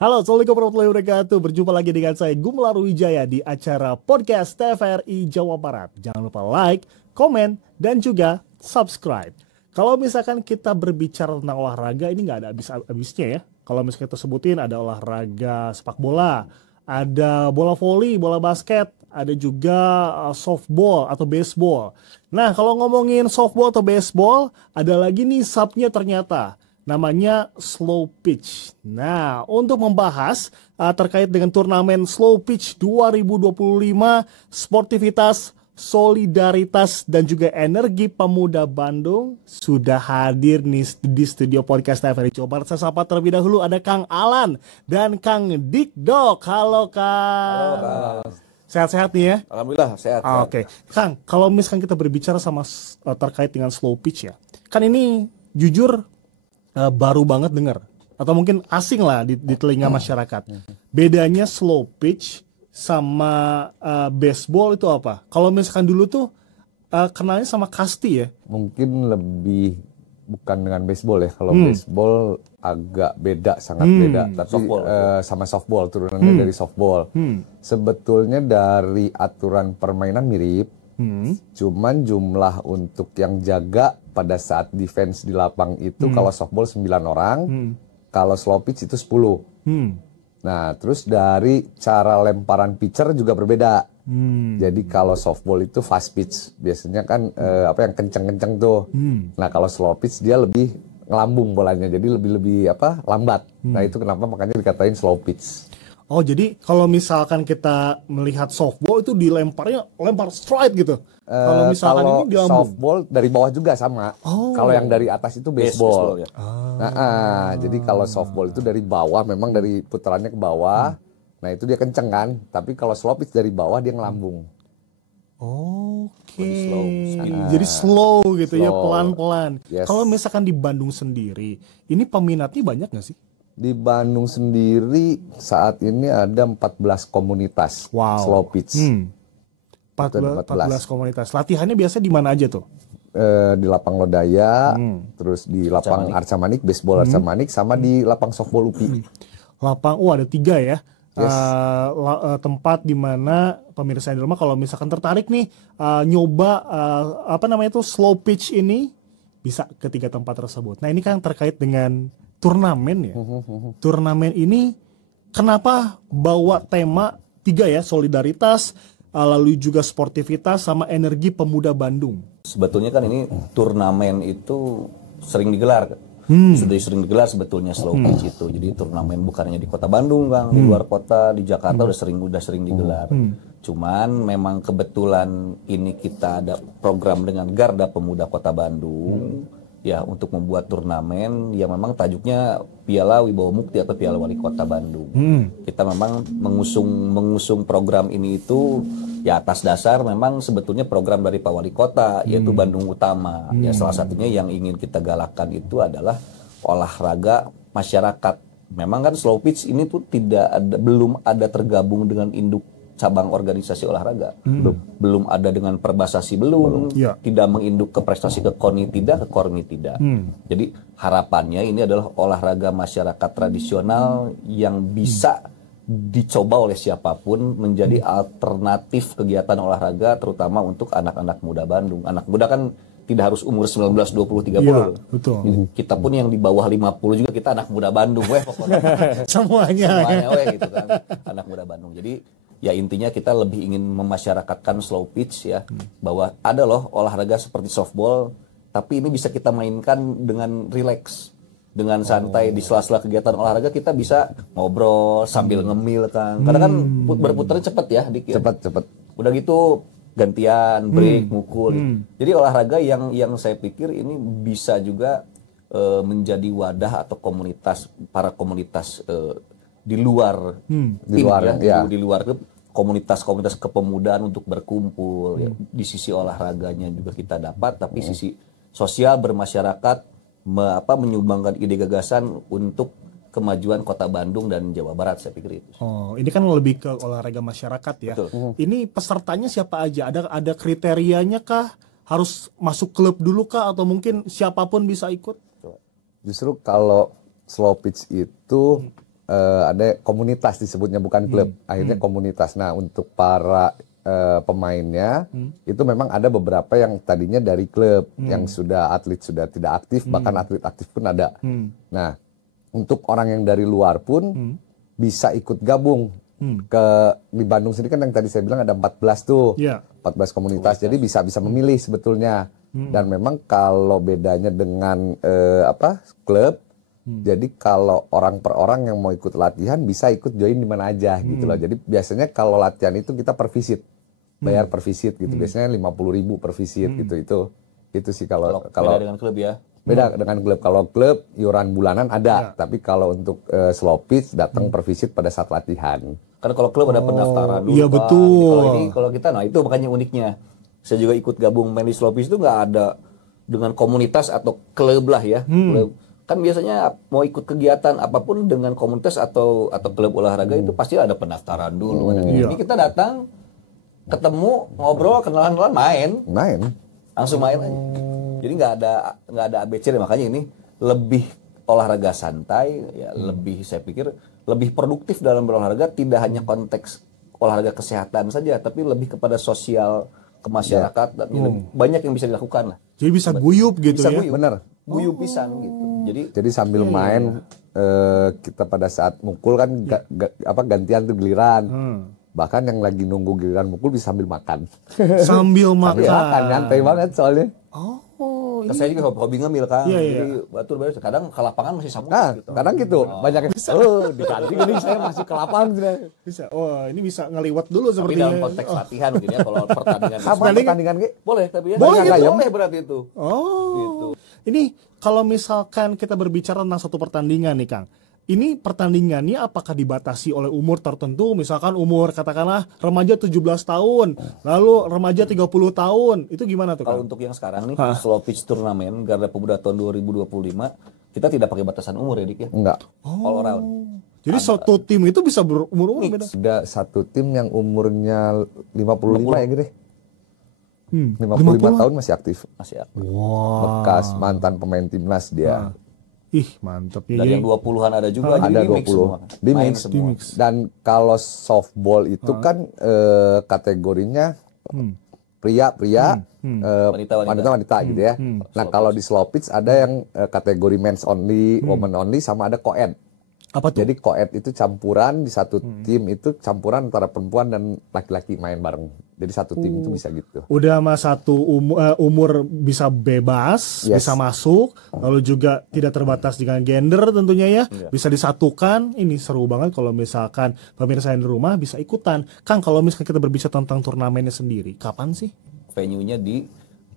Halo, Assalamualaikum warahmatullahi wabarakatuh. Berjumpa lagi dengan saya Gumelar Wijaya di acara podcast TVRI Jawa Barat. Jangan lupa like, komen, dan juga subscribe. Kalau misalkan kita berbicara tentang olahraga, ini nggak ada habis-habisnya ya. Kalau misalkan kita sebutin ada olahraga sepak bola, ada bola voli, bola basket, ada juga softball atau baseball. Nah, kalau ngomongin softball atau baseball, ada lagi nih subnya ternyata. Namanya slow pitch. Nah, untuk membahas terkait dengan turnamen slow pitch 2025, sportivitas, solidaritas, dan juga energi pemuda Bandung sudah hadir nih di studio podcast TVRI Jawa Barat. Saya sapa terlebih dahulu ada Kang Alan dan Kang Dikdok. Halo Kang. Halo. Sehat-sehat nih ya? Alhamdulillah sehat. Oke. Kang, kalau misalkan kita berbicara sama terkait dengan slow pitch ya, kan ini jujur baru banget dengar atau mungkin asing lah di telinga masyarakat. Bedanya slow pitch sama baseball itu apa? Kalau misalkan dulu tuh kenalnya sama kasti ya. Mungkin lebih bukan dengan baseball ya. Kalau baseball agak beda, sangat beda. Tapi Softball. sama softball, turunannya dari softball. Sebetulnya dari aturan permainan mirip. Cuman jumlah untuk yang jaga pada saat defense di lapang itu kalau softball 9 orang, kalau slow pitch itu 10. Nah, terus dari cara lemparan pitcher juga berbeda. Jadi kalau softball itu fast pitch, biasanya kan yang kenceng-kenceng tuh. Nah, kalau slow pitch dia lebih ngelambung bolanya, jadi lebih lambat. Nah, itu kenapa makanya dikatain slow pitch. Oh, jadi kalau misalkan kita melihat softball itu lempar straight gitu. Kalau misalkan ini dilambung. Softball dari bawah juga sama. Kalau yang dari atas itu baseball. ya. Jadi kalau softball itu dari bawah, memang dari putarannya ke bawah. Nah, itu dia kenceng kan. Tapi kalau slow pitch dari bawah dia ngelambung. Oke. Slow. Jadi slow gitu ya, Slow. pelan-pelan. Yes. Kalau misalkan di Bandung sendiri, ini peminatnya banyak nggak sih? Di Bandung sendiri saat ini ada 14 komunitas slow pitch. 14 komunitas. Latihannya biasa di mana aja tuh? Di lapang Lodaya, terus di lapang Arca Manik, baseball Arca Manik, sama di lapang softball UPI. Lapang, ada 3 ya. Tempat di mana pemirsa di rumah kalau misalkan tertarik nih nyoba slow pitch ini bisa ke 3 tempat tersebut. Nah, ini kan terkait dengan turnamen ya. Turnamen ini kenapa bawa tema 3 ya, solidaritas, lalu juga sportivitas sama energi pemuda Bandung. Sebetulnya kan ini turnamen itu sering digelar. Sudah sering digelar sebetulnya slow pitch itu. Jadi turnamen bukannya di kota Bandung, Kang, di luar kota, di Jakarta udah sering digelar. Cuman memang kebetulan ini kita ada program dengan Garda Pemuda Kota Bandung. Ya, untuk membuat turnamen yang memang tajuknya Piala Wibawa Mukti atau Piala Wali Kota Bandung. Kita memang mengusung program ini itu ya atas dasar memang sebetulnya program dari Pak Wali Kota, yaitu Bandung Utama. Ya, salah satunya yang ingin kita galakkan itu adalah olahraga masyarakat. Memang kan slow pitch ini tuh belum ada tergabung dengan induk cabang organisasi olahraga, belum ada dengan perbasasi, tidak menginduk ke prestasi, ke KONI tidak, ke KORMI tidak. Jadi harapannya ini adalah olahraga masyarakat tradisional yang bisa dicoba oleh siapapun menjadi alternatif kegiatan olahraga, terutama untuk anak-anak muda Bandung. Anak muda kan tidak harus umur 19, 20, 30. Iya, betul. Kita pun yang di bawah 50 juga kita anak muda Bandung, pokoknya. Semuanya gitu kan, anak muda Bandung. Jadi ya intinya kita lebih ingin memasyarakatkan slow pitch ya, bahwa ada loh olahraga seperti softball, tapi ini bisa kita mainkan dengan rileks, dengan santai. Di sela-sela kegiatan olahraga kita bisa ngobrol sambil ngemil, Kang. Karena kan berputarnya cepet ya, Dik. Cepet. Udah gitu gantian, break, mukul. Jadi olahraga yang saya pikir ini bisa juga menjadi wadah atau para komunitas di luar di luar komunitas kepemudaan untuk berkumpul ya. Di sisi olahraganya juga kita dapat, tapi sisi sosial bermasyarakat menyumbangkan ide gagasan untuk kemajuan Kota Bandung dan Jawa Barat, saya pikir itu. Oh, ini kan lebih ke olahraga masyarakat ya. Betul. Ini pesertanya siapa aja? Ada kriterianya kah? Harus masuk klub dulu kah? Atau mungkin siapapun bisa ikut? Justru kalau slow pitch itu ada komunitas disebutnya, bukan klub. Akhirnya komunitas. Nah, untuk para pemainnya itu memang ada beberapa yang tadinya dari klub, yang sudah atlet sudah tidak aktif, bahkan atlet aktif pun ada. Nah, untuk orang yang dari luar pun bisa ikut gabung di Bandung sendiri kan yang tadi saya bilang ada 14 tuh. 14 komunitas. Jadi bisa memilih sebetulnya. Dan memang kalau bedanya dengan klub, jadi kalau orang per orang yang mau ikut latihan bisa ikut join di mana aja gitu loh. Jadi biasanya kalau latihan itu kita per visit, bayar per visit gitu. Biasanya 50.000 per visit gitu. Itu sih kalau beda dengan klub ya. Beda dengan klub. Kalau klub iuran bulanan ada, tapi kalau untuk slow pitch datang per visit pada saat latihan. Karena kalau klub ada pendaftaran dulu. Iya Pak. betul. Kalau kita, nah itu makanya uniknya. Saya juga ikut gabung main di slow pitch itu nggak ada dengan komunitas atau klub lah ya. Klub. Kan biasanya mau ikut kegiatan apapun dengan komunitas atau klub olahraga itu pasti ada pendaftaran dulu. Ini kita datang, ketemu, ngobrol, kenalan, main, langsung main aja. Jadi nggak ada ABC, makanya ini lebih olahraga santai, ya lebih saya pikir lebih produktif dalam berolahraga, tidak hanya konteks olahraga kesehatan saja, tapi lebih kepada sosial ke masyarakat dan banyak yang bisa dilakukan lah. Jadi bisa guyup gitu bisa ya. Guyup. Bener. Guyup pisan gitu. Jadi sambil main kita pada saat mukul kan gantian tuh giliran. Bahkan yang lagi nunggu giliran mukul bisa sambil makan. Sambil makan. Nyantai banget soalnya. Saya juga hobi ngemil kan. Jadi batur beres. Kadang ke lapangan masih sama. Nah, gitu. Kadang gitu. Banyak yang di kantin ini saya masih ke lapangan. Bisa. Wah, ini bisa ngeliwat dulu Tapi sepertinya. dalam konteks latihan gitu ya. Kalau pertandingan Pertandingan boleh tapi ya. Boleh berarti itu. Gitu. Ini kalau misalkan kita berbicara tentang satu pertandingan nih Kang. Ini pertandingannya apakah dibatasi oleh umur tertentu? Misalkan umur katakanlah remaja 17 tahun, lalu remaja 30 tahun. Itu gimana tuh, Kang? Kalau untuk yang sekarang nih, slow pitch turnamen Garda Pemuda tahun 2025, kita tidak pakai batasan umur ya, Dik ya? Enggak. All around. Jadi satu tim itu bisa berumur-umur beda? Ada satu tim yang umurnya 55 ya gitu deh. 55 tahun masih aktif. Masih aktif. Wow. Bekas mantan pemain timnas dia. Ih, mantep ya. Dan yang 20-an ada juga, Ada jadi di mix 20. semua. Di Main mix. semua. Dan kalau softball itu kan kategorinya pria, wanita gitu ya. Nah, kalau di slow pitch ada yang kategori men's only, women only, sama ada co-ed. Apa tuh? Jadi co-ed itu campuran di satu tim itu campuran antara perempuan dan laki-laki main bareng. Jadi satu tim itu bisa gitu. Udah sama satu umur bisa bebas, bisa masuk, lalu juga tidak terbatas dengan gender tentunya ya, bisa disatukan. Ini seru banget kalau misalkan pemirsa yang di rumah bisa ikutan. Kang, kalau misalkan kita berbicara tentang turnamennya sendiri, kapan sih? Venue-nya di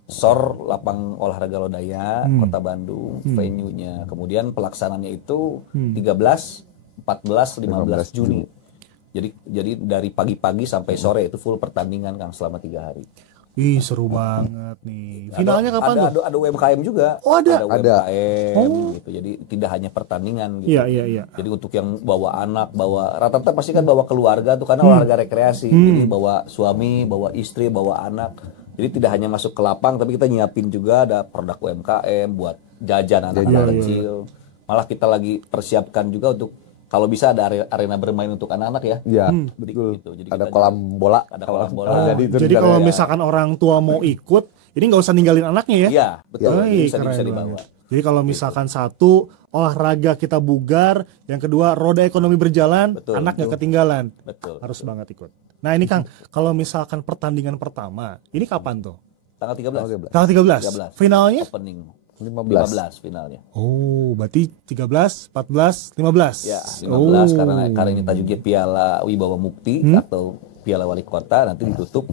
SOR Lapang Olahraga Lodaya, Kota Bandung, venue-nya. Kemudian pelaksanaannya itu 13, 14, 15 Juni. Jadi dari pagi-pagi sampai sore itu full pertandingan Kang selama 3 hari. Ih, seru banget nih. Finalnya kapan tuh? Ada UMKM juga. Oh, ada UMKM gitu. Jadi tidak hanya pertandingan gitu. Iya. Jadi untuk yang bawa anak, rata-rata pasti kan bawa keluarga tuh karena olahraga rekreasi. Jadi bawa suami, bawa istri, bawa anak. Jadi tidak hanya masuk ke lapang, tapi kita nyiapin juga ada produk UMKM buat jajan anak-anak kecil. Malah kita lagi persiapkan juga untuk kalau bisa ada arena bermain untuk anak-anak ya. Iya, betul. Gitu. Jadi ada kolam bola. Ada kolam bola. Jadi kalau misalkan orang tua mau ikut, ini nggak usah ninggalin anaknya ya? Iya, betul. Bisa dibawa. Jadi kalau misalkan satu olahraga kita bugar, yang kedua roda ekonomi berjalan, anak nggak ketinggalan. Betul. Harus banget ikut. Nah ini Kang, kalau misalkan pertandingan pertama, ini kapan tuh? Tanggal 13. Tanggal 13. Finalnya? Opening. 15 finalnya. Oh, berarti 13, 14, 15. Ya, 15 karena ini tajuknya Piala Wibawa Mukti atau Piala Wali Kota, nanti ditutup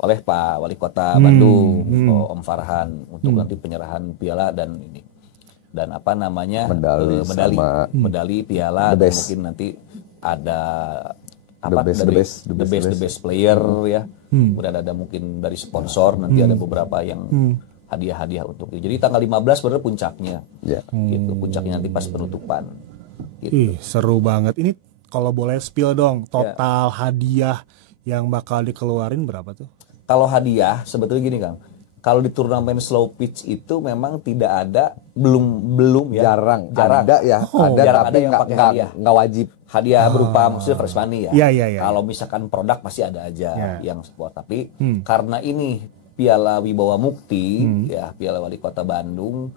oleh Pak Wali Kota Bandung, Om Farhan, untuk nanti penyerahan piala dan ini. Dan apa namanya? medali piala, dan mungkin nanti ada the best player ya. Kemudian ada mungkin dari sponsor, nanti ada beberapa yang hadiah-hadiah untuk itu. Jadi tanggal 15 benar puncaknya. Gitu, puncaknya nanti pas penutupan. Gitu. Ih, seru banget. Ini kalau boleh spill dong, total hadiah yang bakal dikeluarin berapa tuh? Kalau hadiah sebetulnya gini Kang. Kalau di turnamen slow pitch itu memang tidak ada, belum ya. Jarang. Ada ya, ada jarang tapi ada yang pakai hadiah. nggak wajib. Hadiah berupa maksudnya first money ya. Iya. Kalau misalkan produk pasti ada aja Ya. yang support. Tapi karena ini Piala Wibawa Mukti, ya Piala Wali Kota Bandung,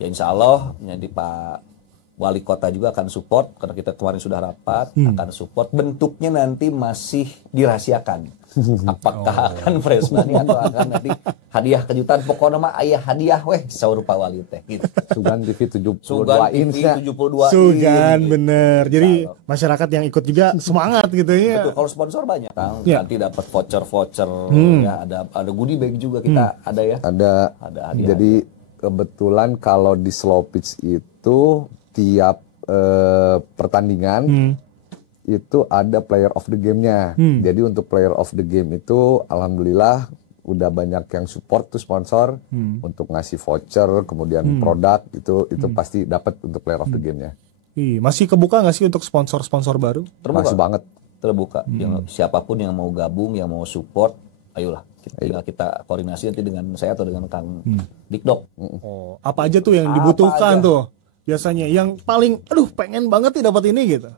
ya insya Allah jadi Pak Wali Kota juga akan support karena kita kemarin sudah rapat, akan support. Bentuknya nanti masih dirahasiakan. Apakah akan fresh money atau akan nanti hadiah kejutan, pokoknya mah ayah hadiah weh saur Pak Wali teh gitu. Sugan TV 72 Sugan inch TV ya. 72 Sugan inch. bener. Jadi masyarakat yang ikut juga semangat gitu ya. Betul, kalau sponsor banyak Kang. Ya. Nanti dapat voucher ya, ada goodie bag juga kita ada ya. Ada hadiah. jadi kebetulan kalau di slow pitch itu tiap pertandingan itu ada player of the game-nya. Jadi untuk player of the game itu alhamdulillah udah banyak yang support tuh sponsor untuk ngasih voucher, kemudian produk itu pasti dapat untuk player of the game-nya. Masih kebuka nggak sih untuk sponsor-sponsor baru? Masih banget. Terbuka. Siapapun yang mau gabung, yang mau support, ayolah. Tinggal kita koordinasi nanti dengan saya atau dengan Kang Dikdok. Oh, apa aja tuh yang dibutuhkan tuh biasanya? Yang paling, pengen banget nih dapat ini gitu.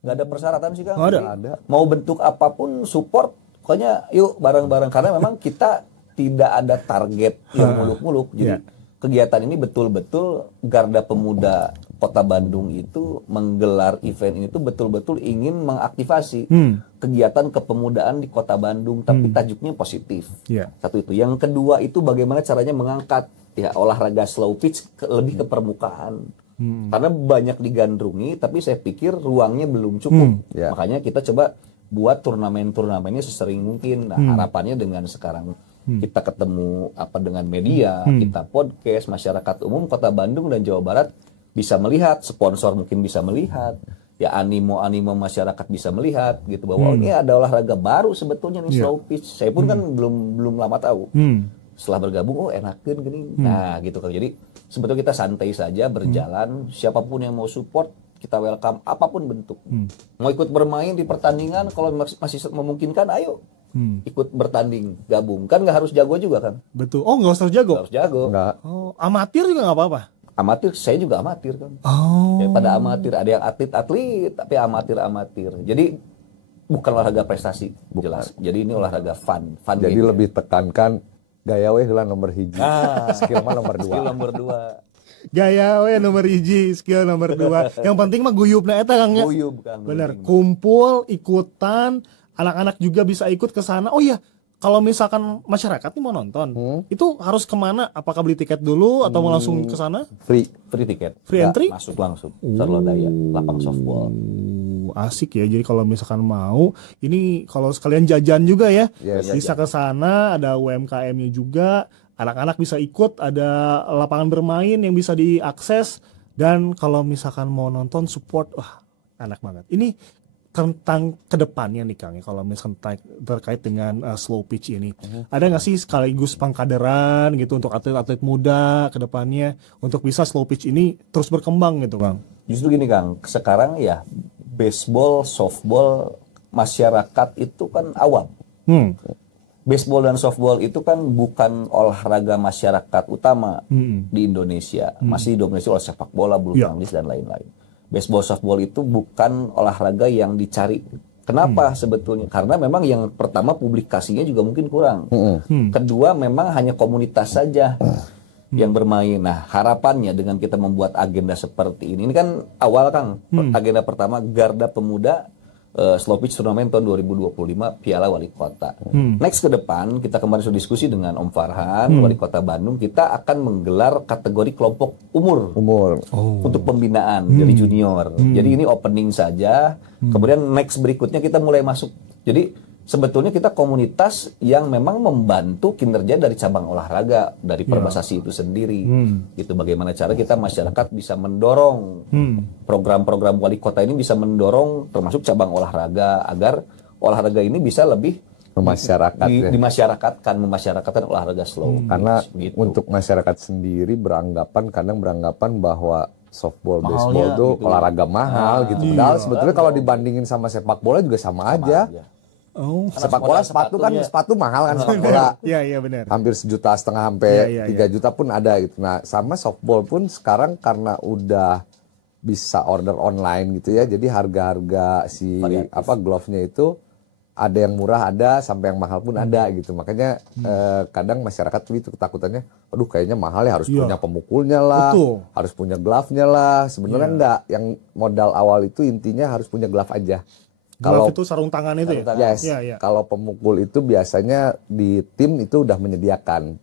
Nggak ada persyaratan sih Kang. Nggak ada. Mau bentuk apapun support, pokoknya yuk bareng-bareng. Karena memang kita tidak ada target yang muluk-muluk. Jadi kegiatan ini betul-betul Garda Pemuda Kota Bandung itu menggelar event ini tuh betul-betul ingin mengaktifasi kegiatan kepemudaan di Kota Bandung, tapi tajuknya positif. Satu itu. Yang kedua itu bagaimana caranya mengangkat ya olahraga slow pitch lebih ke permukaan. Karena banyak digandrungi, tapi saya pikir ruangnya belum cukup. Makanya kita coba buat turnamen-turnamennya sesering mungkin. Nah, harapannya dengan sekarang kita ketemu dengan media, kita podcast, masyarakat umum Kota Bandung dan Jawa Barat bisa melihat, sponsor mungkin bisa melihat, ya animo masyarakat bisa melihat gitu bahwa ini ada olahraga baru sebetulnya nih slow pitch. Saya pun kan belum lama tahu. Setelah bergabung, enakan gini. Nah, gitu kan. Jadi sebetulnya kita santai saja berjalan. Siapapun yang mau support, kita welcome apapun bentuk. Mau ikut bermain di pertandingan, kalau masih memungkinkan, ayo ikut bertanding, gabung. Kan nggak harus jago juga kan? Betul. Oh, nggak usah jago? Nggak harus jago. Enggak. Oh, amatir juga nggak apa-apa? Amatir, saya juga amatir kan. Oh. Daripada amatir, ada yang atlet-atlet, tapi amatir-amatir. Jadi bukan olahraga prestasi, jelas. Jadi ini olahraga fun. Jadi game, lebih tekankan gaya weh lah nomor hiji. Skill mah nomor 2. Skill nomor 2. Gaya we nomor hiji, skill nomor 2. Yang penting mah guyupna eta Kang ya. Guyub Kang. Bener, kumpul, ikutan, anak-anak juga bisa ikut ke sana. Oh iya, kalau misalkan masyarakat nih mau nonton, itu harus kemana? Apakah beli tiket dulu atau mau langsung ke sana? Free tiket. Free entry? Masuk langsung. Sarlodaya, lapang softball. Asik ya. Jadi kalau misalkan mau, ini kalau sekalian jajan juga ya, bisa ke sana. Ada UMKM-nya juga. Anak-anak bisa ikut. Ada lapangan bermain yang bisa diakses. Dan kalau misalkan mau nonton support, wah enak banget. Ini tentang kedepannya nih Kang, kalau misalkan terkait dengan slow pitch ini, ada nggak sih sekaligus pengkaderan gitu untuk atlet-atlet muda kedepannya untuk bisa slow pitch ini terus berkembang gitu Kang? Justru gini Kang, sekarang ya baseball, softball, masyarakat itu kan awam. Baseball dan softball itu kan bukan olahraga masyarakat utama di Indonesia. Masih didominasi oleh sepak bola, bulu tangkis dan lain-lain. Baseball, softball itu bukan olahraga yang dicari. Kenapa sebetulnya? Karena memang yang pertama publikasinya juga mungkin kurang. Kedua memang hanya komunitas saja yang bermain. Nah harapannya dengan kita membuat agenda seperti ini kan awal Kang. Agenda pertama Garda Pemuda Slow Pitch Turnamen tahun 2025 Piala Wali Kota. Next ke depan kita kemarin sudah diskusi dengan Om Farhan Wali Kota Bandung, kita akan menggelar kategori kelompok umur untuk pembinaan dari junior. Jadi ini opening saja. Kemudian next berikutnya kita mulai masuk. Jadi sebetulnya kita komunitas yang memang membantu kinerja dari cabang olahraga, dari Perbasasi itu sendiri. Gitu, bagaimana cara kita masyarakat bisa mendorong program-program wali kota ini, bisa mendorong termasuk cabang olahraga agar olahraga ini bisa lebih memasyarakatkan olahraga slow. Karena gitu. untuk masyarakat sendiri kadang beranggapan bahwa softball, Mahalnya, baseball itu gitu. olahraga mahal gitu. Padahal sebetulnya kalau dibandingin sama sepak bola juga sama aja. Oh. Karena Sepak bola sepatu kan sepatu mahal kan sepak bola. Iya benar. Hampir 1,5 juta sampai Iya, 3 juta pun ada gitu. Nah, sama softball pun sekarang karena udah bisa order online gitu ya. Jadi harga-harga si glove-nya itu ada yang murah ada sampai yang mahal pun ada gitu. Makanya kadang masyarakat itu ketakutannya, aduh kayaknya mahal ya, harus punya pemukulnya lah, harus punya glove-nya lah. Sebenarnya enggak, yang modal awal itu intinya harus punya glove aja. Glove itu sarung tangan itu ya? Yes. Kalau pemukul itu biasanya di tim itu udah menyediakan.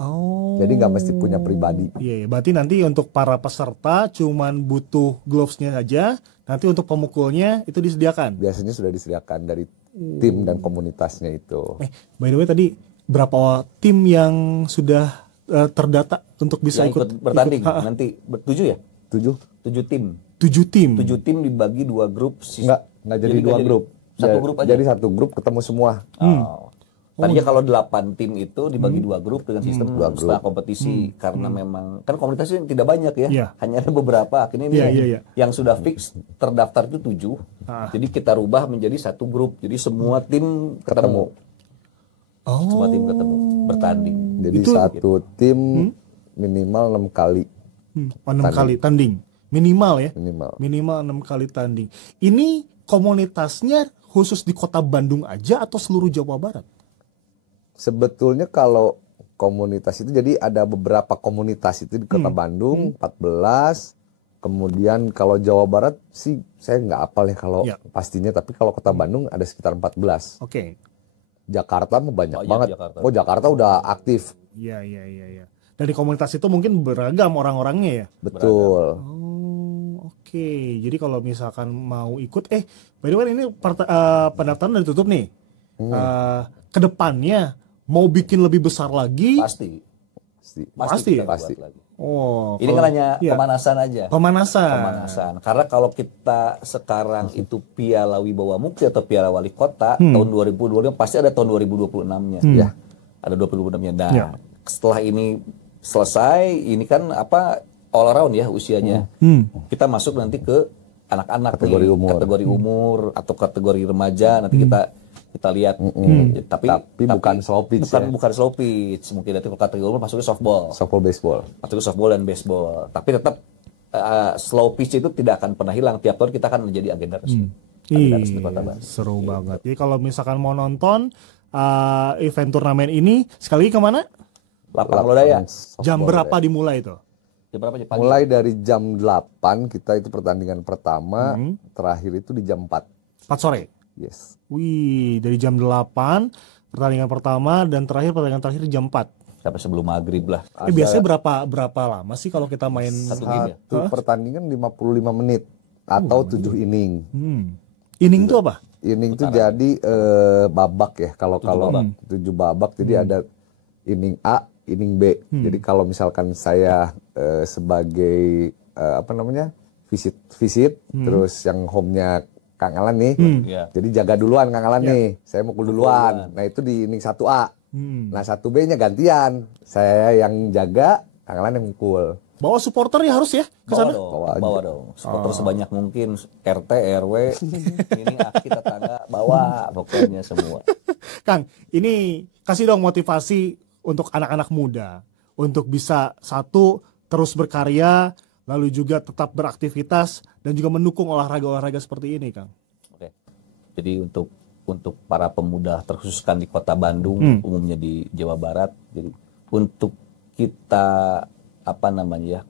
Oh. Jadi nggak mesti punya pribadi. Iya, berarti nanti untuk para peserta cuman butuh gloves-nya aja, nanti untuk pemukulnya itu disediakan? Biasanya sudah disediakan dari tim dan komunitasnya itu. By the way tadi berapa tim yang sudah terdata untuk bisa ikut bertanding? Nanti 7 ya? 7 tim. 7 tim? 7 tim dibagi 2 grup. Nggak jadi 2 grup. Satu grup aja? Jadi satu grup ketemu semua. Tadinya kalau 8 tim itu dibagi 2 grup dengan sistem setelah kompetisi. Karena memang, kan komunitasnya tidak banyak ya. Hanya ada beberapa. Akhirnya ini yang sudah fix terdaftar itu 7. Jadi kita rubah menjadi satu grup. Jadi semua tim ketemu. Semua tim ketemu, bertanding. Jadi satu tim minimal 6 kali. 6 kali tanding. Minimal ya? Minimal 6 kali tanding. Ini komunitasnya khusus di Kota Bandung aja atau seluruh Jawa Barat? Sebetulnya kalau komunitas itu, jadi ada beberapa komunitas itu di Kota Bandung, 14. Kemudian kalau Jawa Barat sih saya nggak hafal ya kalau pastinya, tapi kalau Kota Bandung ada sekitar 14. Oke. Jakarta mah banyak banget. Jakarta udah aktif. Iya. Dari komunitas itu mungkin beragam orang-orangnya ya? Betul. Oke. Jadi kalau misalkan mau ikut, by the way ini pendaftaran udah tutup nih. Kedepannya mau bikin lebih besar lagi? Pasti. Oh, ini kan hanya pemanasan aja. Pemanasan. Karena kalau kita sekarang itu Piala Wibawa Mukti atau Piala Wali Kota tahun 2025 pasti ada tahun 2026-nya. Ya. Ada 2026-nya. Nah, setelah ini selesai, ini kan all around ya usianya. Kita masuk nanti ke anak-anak kategori umur atau kategori remaja, nanti kita lihat. Tapi bukan slow pitch. Bukan slow pitch. Mungkin nanti kategori umur masuknya softball, baseball. Masuk softball dan baseball. Tapi tetap slow pitch itu tidak akan pernah hilang. Tiap tahun kita akan menjadi agenda resmi. Seru banget. Jadi kalau misalkan mau nonton event turnamen ini, sekali lagi kemana? Lapangan Lodaya. Jam berapa dimulai itu? Mulai dari jam 8 kita itu pertandingan pertama, terakhir itu di jam 4. 4 sore? Yes. Wih, dari jam 8 pertandingan pertama dan pertandingan terakhir jam 4. Sampai sebelum maghrib lah. Biasanya berapa lama sih kalau kita main satu pertandingan 55 menit atau 7 inning. Inning itu apa? Inning itu jadi babak ya. Kalau 7 babak, jadi ada inning A, inning B. Jadi kalau misalkan saya sebagai visit terus yang home-nya Kang Alan nih, jadi jaga duluan Kang Alan nih, saya mukul duluan. Nah itu di inning 1A. Nah 1B-nya gantian, saya yang jaga, Kang Alan yang mukul. Bawa supporter ya harus ya ke sana? Bawa dong. Supporter sebanyak mungkin, RT, RW, ini aki tetangga, bawa pokoknya semua. Kang, ini kasih dong motivasi untuk anak-anak muda untuk bisa terus berkarya, lalu juga tetap beraktivitas dan juga mendukung olahraga-olahraga seperti ini, Kang. Oke. Jadi untuk para pemuda terkhususkan di Kota Bandung, umumnya di Jawa Barat, jadi untuk kita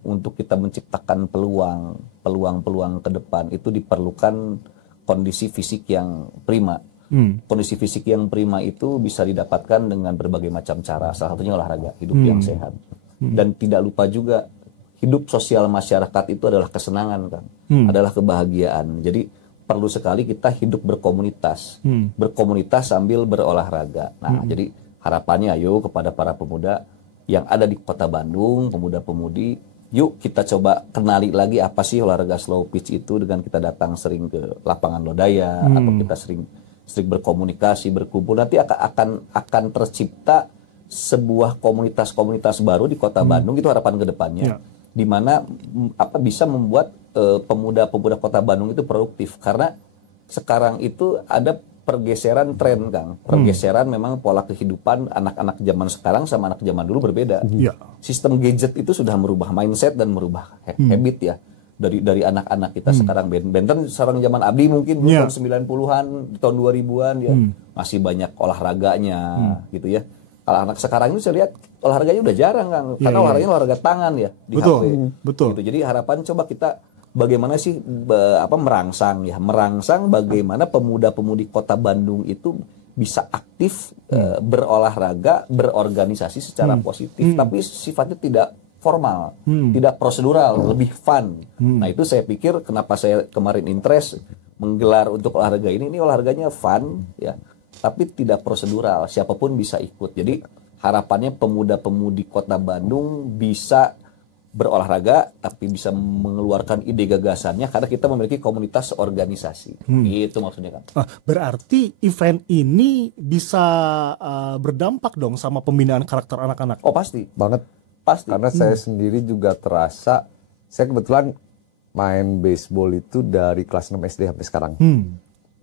untuk kita menciptakan peluang ke depan itu diperlukan kondisi fisik yang prima. Kondisi fisik yang prima itu bisa didapatkan dengan berbagai macam cara, salah satunya olahraga, hidup yang sehat. Dan tidak lupa juga hidup sosial masyarakat itu adalah kesenangan, kan, adalah kebahagiaan. Jadi perlu sekali kita hidup berkomunitas, berkomunitas sambil berolahraga. Nah, jadi harapannya ayo kepada para pemuda yang ada di Kota Bandung, pemuda-pemudi, yuk kita coba kenali lagi apa sih olahraga slow pitch itu dengan kita datang sering ke lapangan Lodaya atau kita sering berkomunikasi, berkumpul. Nanti akan tercipta sebuah komunitas-komunitas baru di Kota Bandung, itu harapan ke depannya. Di mana bisa membuat pemuda-pemuda Kota Bandung itu produktif, karena sekarang itu ada pergeseran tren, Kang. Pergeseran memang pola kehidupan anak-anak zaman sekarang sama anak zaman dulu berbeda. Iya. Sistem gadget itu sudah merubah mindset dan merubah habit ya. Dari anak-anak kita sekarang. Benten sekarang zaman Abdi mungkin Iya. tahun 90-an, tahun 2000-an ya. Masih banyak olahraganya gitu ya. Kalau anak sekarang ini saya lihat olahraganya udah jarang, Kang. Karena olahraganya olahraga tangan ya di Betul, HP. betul. Gitu. Jadi harapan coba kita bagaimana sih merangsang bagaimana pemuda-pemudi Kota Bandung itu bisa aktif berolahraga, berorganisasi secara positif, tapi sifatnya tidak formal, tidak prosedural, lebih fun. Nah itu saya pikir kenapa saya kemarin interest menggelar untuk olahraga ini olahraganya fun ya, tapi tidak prosedural, siapapun bisa ikut. Jadi harapannya pemuda-pemudi Kota Bandung bisa berolahraga tapi bisa mengeluarkan ide gagasannya karena kita memiliki komunitas organisasi. Itu maksudnya, Kang. Berarti event ini bisa berdampak dong sama pembinaan karakter anak-anak. Oh pasti. Banget. Pasti. Karena saya sendiri juga terasa, saya kebetulan main baseball itu dari kelas 6 SD sampai sekarang.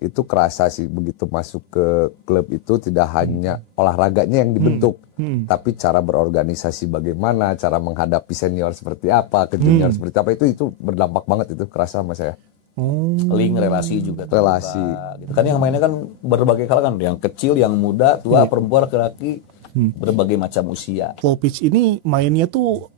Itu kerasa sih begitu masuk ke klub itu tidak hanya olahraganya yang dibentuk, tapi cara berorganisasi bagaimana, cara menghadapi senior seperti apa, ke junior seperti apa, itu berdampak banget, itu kerasa sama saya. Link relasi juga terbuka, Relasi. gitu. Kan yang mainnya kan berbagai kalangan, yang kecil, yang muda, tua, perempuan, laki-laki, berbagai macam usia. Slow pitch ini mainnya tuh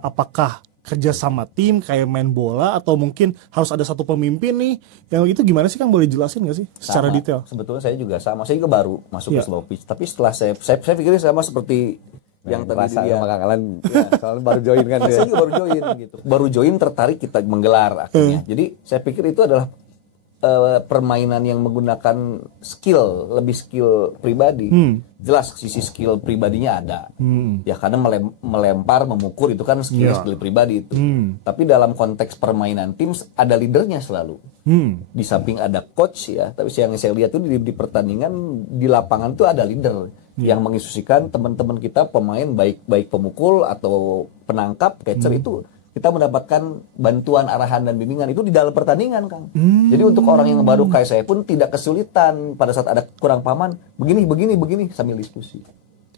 apakah kerja sama tim kayak main bola atau mungkin harus ada satu pemimpin nih? Yang itu gimana sih, Kang? Boleh jelasin nggak sih secara Sama. detail? Sebetulnya saya juga sama. Saya juga baru masuk ke slow pitch. Tapi setelah saya pikirnya sama seperti yang tadi Rasa dia. sama Kang Alan, soalnya baru join kan dia. Saya juga baru join gitu. Baru join tertarik kita menggelar akhirnya. Jadi saya pikir itu adalah permainan yang menggunakan lebih skill pribadi. Jelas sisi skill pribadinya ada. Ya karena melempar, memukul itu kan skill pribadi itu. Tapi dalam konteks permainan tim ada leadernya selalu. Di samping ada coach ya, tapi yang saya lihat tuh di pertandingan di lapangan tuh ada leader yang menginstruksikan teman-teman kita, pemain baik pemukul atau penangkap, catcher itu kita mendapatkan bantuan, arahan dan bimbingan itu di dalam pertandingan, Kang. Jadi untuk orang yang baru kayak saya pun tidak kesulitan pada saat ada kurang pahaman, begini sambil diskusi.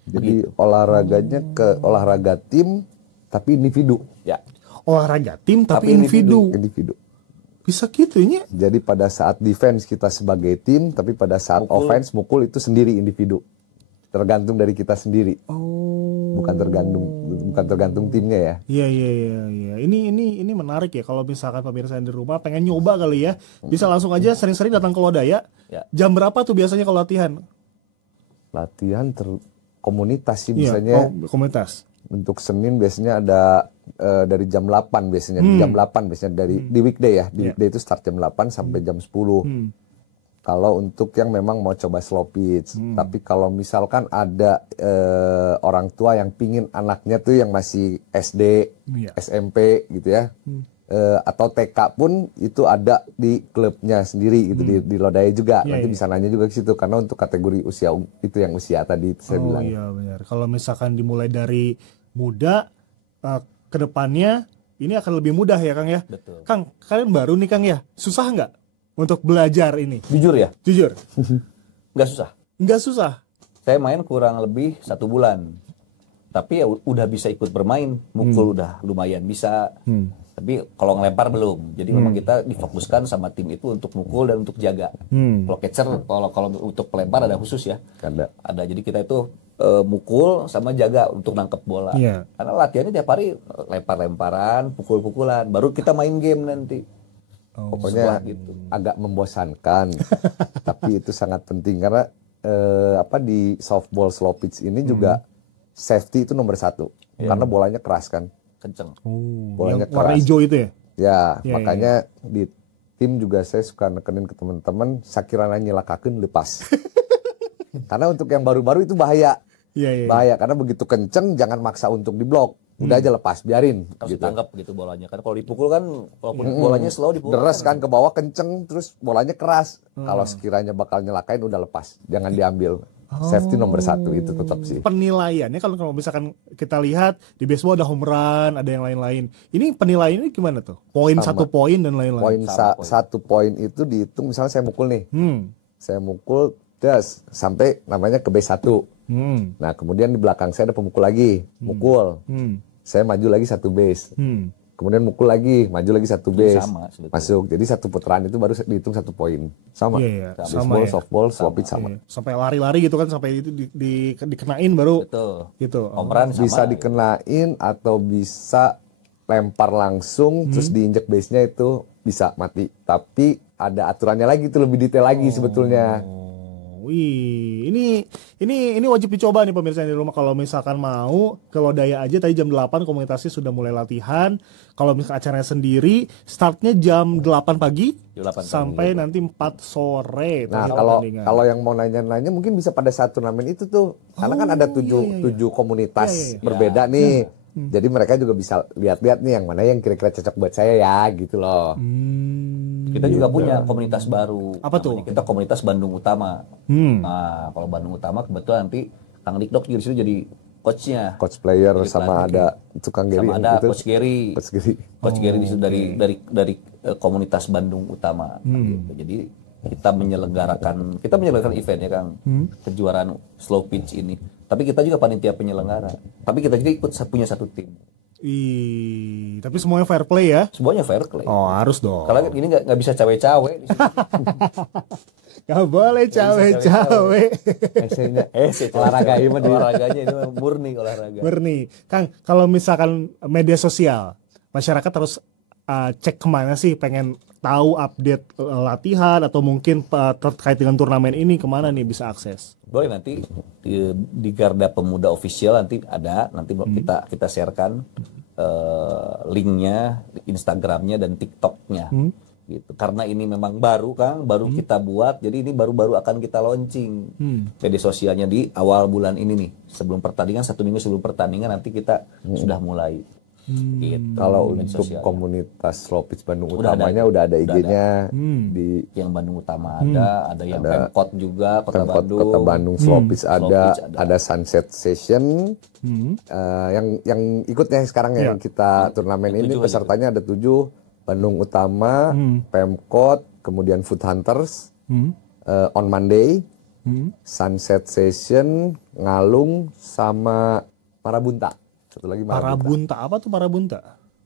Jadi olahraganya ke olahraga tim tapi individu. Ya. Olahraga tim tapi individu. Bisa gitu ya? Jadi pada saat defense kita sebagai tim, tapi pada saat offense mukul itu sendiri individu. Tergantung dari kita sendiri. Bukan tergantung timnya ya. Iya. Ini menarik ya, kalau misalkan pemirsa yang di rumah pengen nyoba kali ya. Bisa langsung aja sering-sering datang ke Lodaya. Ya. Jam berapa tuh biasanya kalau latihan? Latihan komunitas sih biasanya. Komunitas. Untuk Senin biasanya ada dari jam 8 biasanya. Jam 8 biasanya di weekday ya. Di weekday itu start jam 8 sampai jam 10. Kalau untuk yang memang mau coba slow pitch. Tapi kalau misalkan ada orang tua yang pingin anaknya tuh yang masih SD, SMP gitu ya. Atau TK pun itu ada di klubnya sendiri gitu, di Lodaya juga. Nanti bisa nanya juga ke situ karena untuk kategori usia itu yang usia tadi itu saya bilang. Oh iya benar. Kalau misalkan dimulai dari muda ke depannya ini akan lebih mudah ya, Kang ya. Betul. Kang, kalian baru nih, Kang ya. Susah nggak untuk belajar ini? Jujur ya? Jujur. Nggak susah. Nggak susah. Saya main kurang lebih 1 bulan. Tapi ya udah bisa ikut bermain, mukul udah lumayan bisa. Tapi kalau ngelempar belum. Jadi memang kita difokuskan sama tim itu untuk mukul dan untuk jaga. Kalau catcher, kalau untuk pelempar ada khusus ya. Ada. Jadi kita itu mukul sama jaga untuk nangkep bola. Karena latihannya tiap hari lempar-lemparan, pukul-pukulan. Baru kita main game nanti. Pokoknya gitu. Agak membosankan. Tapi itu sangat penting karena di softball slow pitch ini juga safety itu nomor 1. Karena bolanya keras kan. Kenceng. Bolanya yang warna hijau itu ya? Ya, makanya di tim juga saya suka nekenin ke teman-teman sakirana nyelakakeun lepas. Karena untuk yang baru-baru itu bahaya. Bahaya karena begitu kenceng jangan maksa untuk diblok. Udah aja lepas, biarin. Harus ditangkap gitu bolanya. Karena kalau dipukul kan, walaupun bolanya slow dipukul. Deres kan ke bawah kenceng, terus bolanya keras. Kalau sekiranya bakal nyelakain udah lepas, jangan diambil. Safety nomor 1 itu tetap sih. Penilaiannya kalau misalkan kita lihat di baseball ada home run, ada yang lain-lain. Ini penilaiannya gimana tuh? Poin 1 poin dan lain-lain. Poin 1 poin itu dihitung misalnya saya mukul nih. Saya mukul das sampai namanya ke base 1. Nah, kemudian di belakang saya ada pemukul lagi, mukul. Saya maju lagi 1 base. Kemudian mukul lagi, maju lagi 1 base. Sama, sebetulnya. Masuk. Jadi 1 putaran itu baru dihitung 1 poin. Sama. Iya, Baseball, sama ya. softball, slow pitch sama. Iya. Sampai lari-lari gitu kan, sampai itu dikenain baru Betul. gitu. Home run sama. Bisa dikenain atau bisa lempar langsung terus diinjek base-nya itu bisa mati. Tapi ada aturannya lagi, itu lebih detail lagi sebetulnya. Wih, ini wajib dicoba nih pemirsa di rumah kalau misalkan mau ke Lodaya aja. Tadi jam 8 komunitasnya sudah mulai latihan. Kalau misalkan acaranya sendiri startnya jam 8 pagi Jam 8 sampai nanti 4 sore. Nah, terakhir kalau pertandingan. kalau yang mau nanya-nanya mungkin bisa pada saat turnamen itu tuh. Karena kan ada 7 komunitas berbeda nih. Jadi mereka juga bisa lihat-lihat nih yang mana yang kira-kira cocok buat saya ya gitu loh. Kita juga punya komunitas baru. Apa tuh? Namanya kita komunitas Bandung Utama. Nah, kalau Bandung Utama kebetulan nanti Kang Dikdok di situ jadi coachnya. Coach player Jadi sama pelatih. ada tukang Gary Sama ada gitu. Coach Gary. Coach Gary. Coach Gary di situ dari komunitas Bandung Utama. Gitu. Jadi kita menyelenggarakan event ya Kang, kejuaraan slow pitch ini. Tapi kita juga panitia penyelenggara. Tapi kita juga ikut punya 1 tim. Tapi semuanya fair play ya. Semuanya fair play. Oh, harus dong. Kalau ini nggak bisa cawe-cawe. di sini. Gak boleh cawe-cawe. Olahraga ini mah di- Olahraganya ini mah murni olahraga. Berni, Kang, kalau misalkan media sosial, masyarakat harus cek kemana sih, pengen tahu update latihan atau mungkin terkait dengan turnamen ini kemana nih bisa akses? Boleh nanti di Garda Pemuda Official nanti ada, nanti kita sharekan linknya, Instagramnya dan TikToknya. Gitu. Karena ini memang baru Kang, baru kita buat, jadi ini baru-baru akan kita launching media sosialnya di awal bulan ini nih, sebelum pertandingan, 1 minggu sebelum pertandingan nanti kita sudah mulai. Gitu. Kalau Media untuk sosialnya. komunitas slow pitch Bandung Udah ada. utamanya udah ada Udah IG-nya di Yang Bandung Utama ada yang Pemkot juga, Kota Pemkot Bandung. Kota Bandung slow pitch Slow ada, pitch ada. ada Sunset Session. Yang ikutnya sekarang yang kita turnamen ini 7 pesertanya ada 7, Bandung Utama, Pemkot, kemudian Food Hunters, On Monday, Sunset Session, Ngalung, sama Marabunta. Satu lagi Marabunta. Parabunta, apa tuh Parabunta?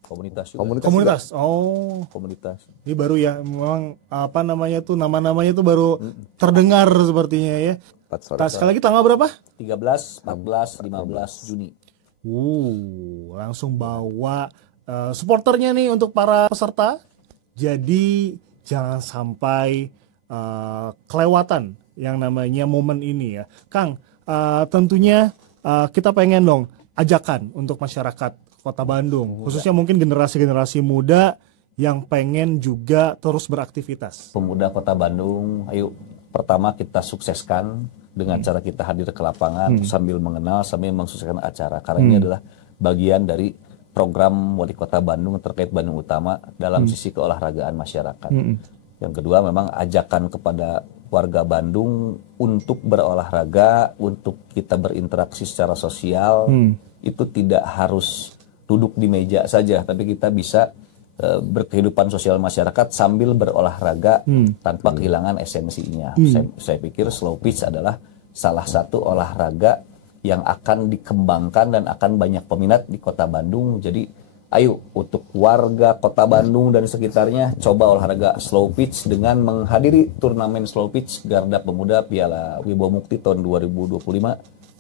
Komunitas juga. Komunitas. Oh, Komunitas. ini baru ya, memang apa namanya tuh, nama-namanya tuh baru terdengar sepertinya ya. 4 sore. Sekali lagi tanggal berapa? 13, 14, 15 Juni. Langsung bawa supporternya nih untuk para peserta. Jadi jangan sampai kelewatan yang namanya momen ini ya. Kang, tentunya kita pengen dong ajakan untuk masyarakat Kota Bandung, khususnya mungkin generasi-generasi muda yang pengen juga terus beraktivitas. Pemuda Kota Bandung, ayo pertama kita sukseskan dengan cara kita hadir ke lapangan sambil mengenal, sambil mensukseskan acara. Karena ini adalah bagian dari program Wali Kota Bandung terkait Bandung Utama dalam sisi keolahragaan masyarakat. Yang kedua memang ajakan kepada warga Bandung untuk berolahraga, untuk kita berinteraksi secara sosial, itu tidak harus duduk di meja saja, tapi kita bisa berkehidupan sosial masyarakat sambil berolahraga tanpa kehilangan esensinya. Saya pikir slow pitch adalah salah satu olahraga yang akan dikembangkan dan akan banyak peminat di Kota Bandung. Jadi ayo untuk warga Kota Bandung dan sekitarnya coba olahraga slow pitch dengan menghadiri turnamen slow pitch Garda Pemuda Piala Wibawa Mukti tahun 2025.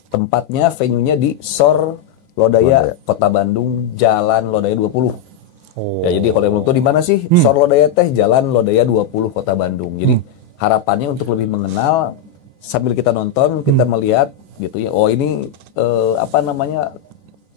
Tempatnya, venue-nya di SOR Lodaya Kota Bandung, Jalan Lodaya 20. Ya, jadi kalau yang belum tahu di mana sih SOR Lodaya teh, Jalan Lodaya 20 Kota Bandung. Jadi harapannya untuk lebih mengenal sambil kita nonton, kita melihat gitu ya. Oh ini apa namanya,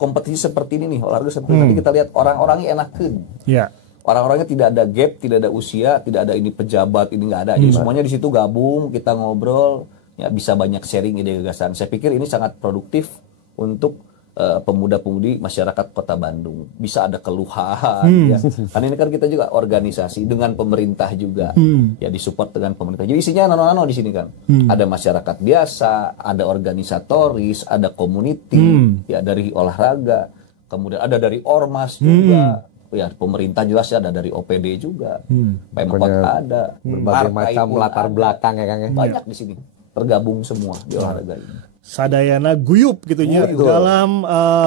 kompetisi seperti ini nih, olahraga seperti ini. Nanti kita lihat orang-orangnya enakeun. Ya. Orang-orangnya tidak ada gap, tidak ada usia, tidak ada ini pejabat, ini nggak ada. Jadi semuanya di situ gabung, kita ngobrol, ya bisa banyak sharing ide gagasan. Saya pikir ini sangat produktif untuk pemuda-pemudi masyarakat Kota Bandung. Bisa ada keluhan, ya. Karena ini kan kita juga organisasi dengan pemerintah juga, ya disupport dengan pemerintah. Jadi isinya nano-nano di sini kan. Ada masyarakat biasa, ada organisatoris, ada community, ya dari olahraga, kemudian ada dari ormas juga. ya pemerintah jelas ya, ada dari OPD juga, Pemkot Pokoknya ada, berbagai partai macam pun latar ada. belakang ya Kang ya. Banyak di sini tergabung semua di olahraga ini. Sadayana guyup gitu nya Betul. dalam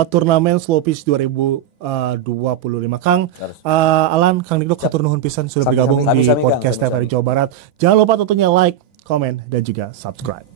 turnamen Slow Pitch 2025. Kang Alan, Kang Nikdo katur nuhun pisan sudah bergabung Sami-sami, di Kang. podcast Sami-sami. TVRI Jawa Barat. Jangan lupa tentunya like, komen dan juga subscribe.